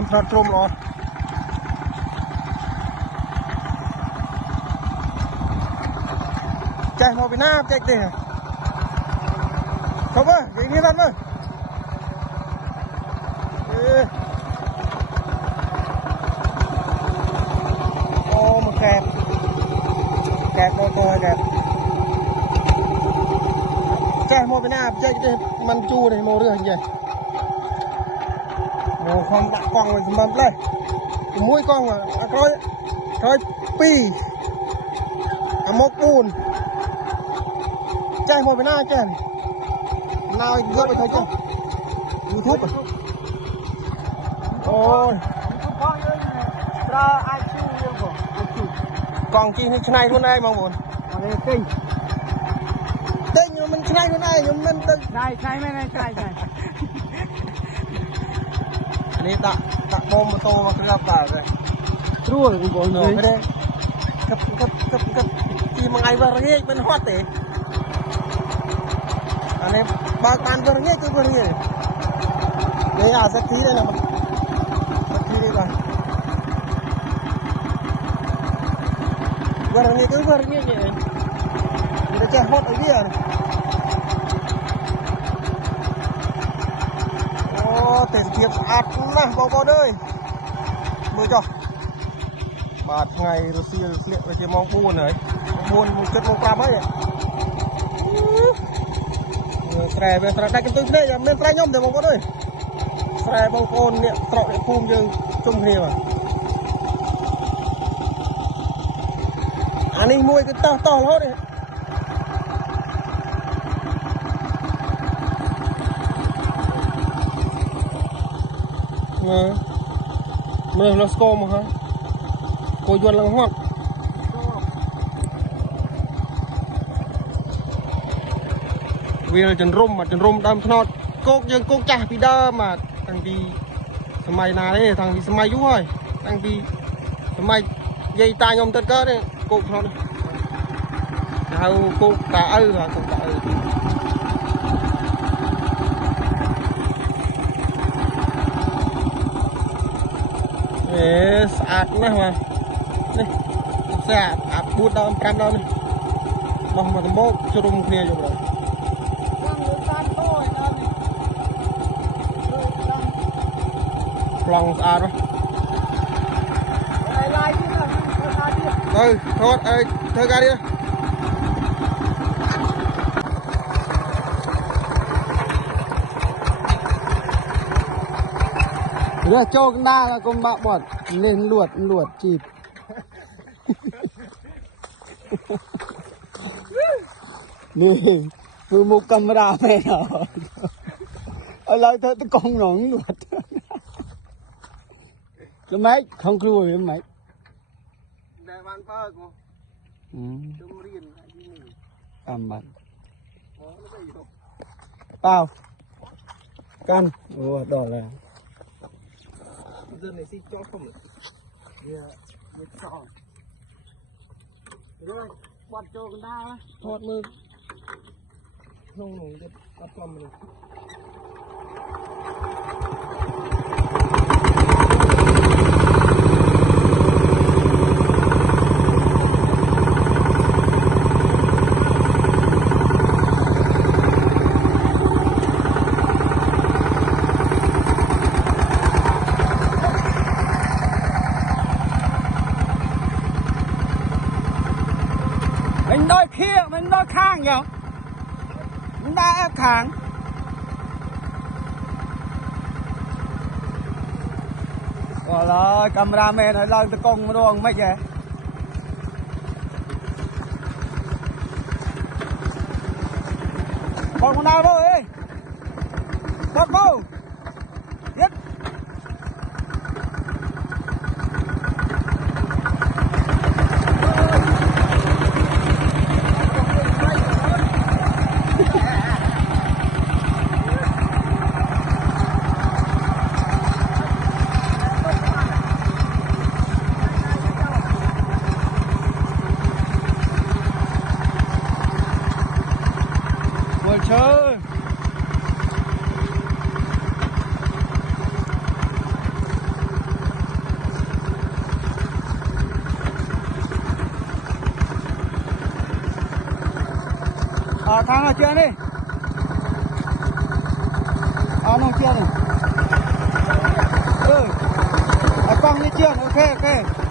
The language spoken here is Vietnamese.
đam phật trôm rồi chạy vào Việt Nam chạy đi không ơi vậy đi ăn ơi ô một kẹp đôi tôi kẹp chạy vào Việt Nam chạy đi măn chu này mồ được hình vậy mồ khoan đặt con rồi mắm lên mũi con mà coi pi một bùn chạy một bên nào chạy nào gấpไปthôi chứ YouTube à ôi còn chi như này luôn đây mong muốn tinh nhưng mình này luôn đây nhưng mình này này tak bom motor mà kerap rồi rồi cũng có người đây cấp chi mà ngày vào nghe bên hot thế anh em ba can vào nghe cứ vào nghe đây à rất thí đây là rất thí đây rồi vào nghe cứ vào nghe nhỉ người ta hot ở kia tiền kiếp ạt mà bao đời mưa cho bạt ngày Russia liệu về mong buồn này buồn một chất một cam ấy sài về sài đây cái tôi đây là men sài nhom để mong có đời sài bông côn nè trọ để phun chứ chung gì mà anh đi mua cái to hết đấy mưa nó scom hả cô dọn lăng hót vì là trần rôm đâm nọt cốt nhưng cốt chả bị đơ mà thằng thì mày nào đấy thằng thì mày chú ơi thằng thì mày dây tai nhom tất cả đấy cốt nó đâu cốt cả ư và cốt cả ư sạch nữa mà đây sạch bút đâm cam đâm này nó mà tầm bốc cho rung kia rồi lòng sạch rồi thôi thôi ra đi rồi cho con đa là con bạ bọt lên luột chịp nè vừa một camera này nào ở lại thôi tôi con nó luột cái máy không kêu với máy đại ban phơ cô chúng riêng làm bạn bao can đỏ này dân này xin cho không được rồi bắt cho con đa thoát mưa không nổi được bắt con mình mình đôi khang nhở mình đã ép khang gọi là cameraman ở lên tới công nó mấy kìa con nào đâu ấy con vô biết thang ở trên đi. Nó trên này. Con như trên, ok.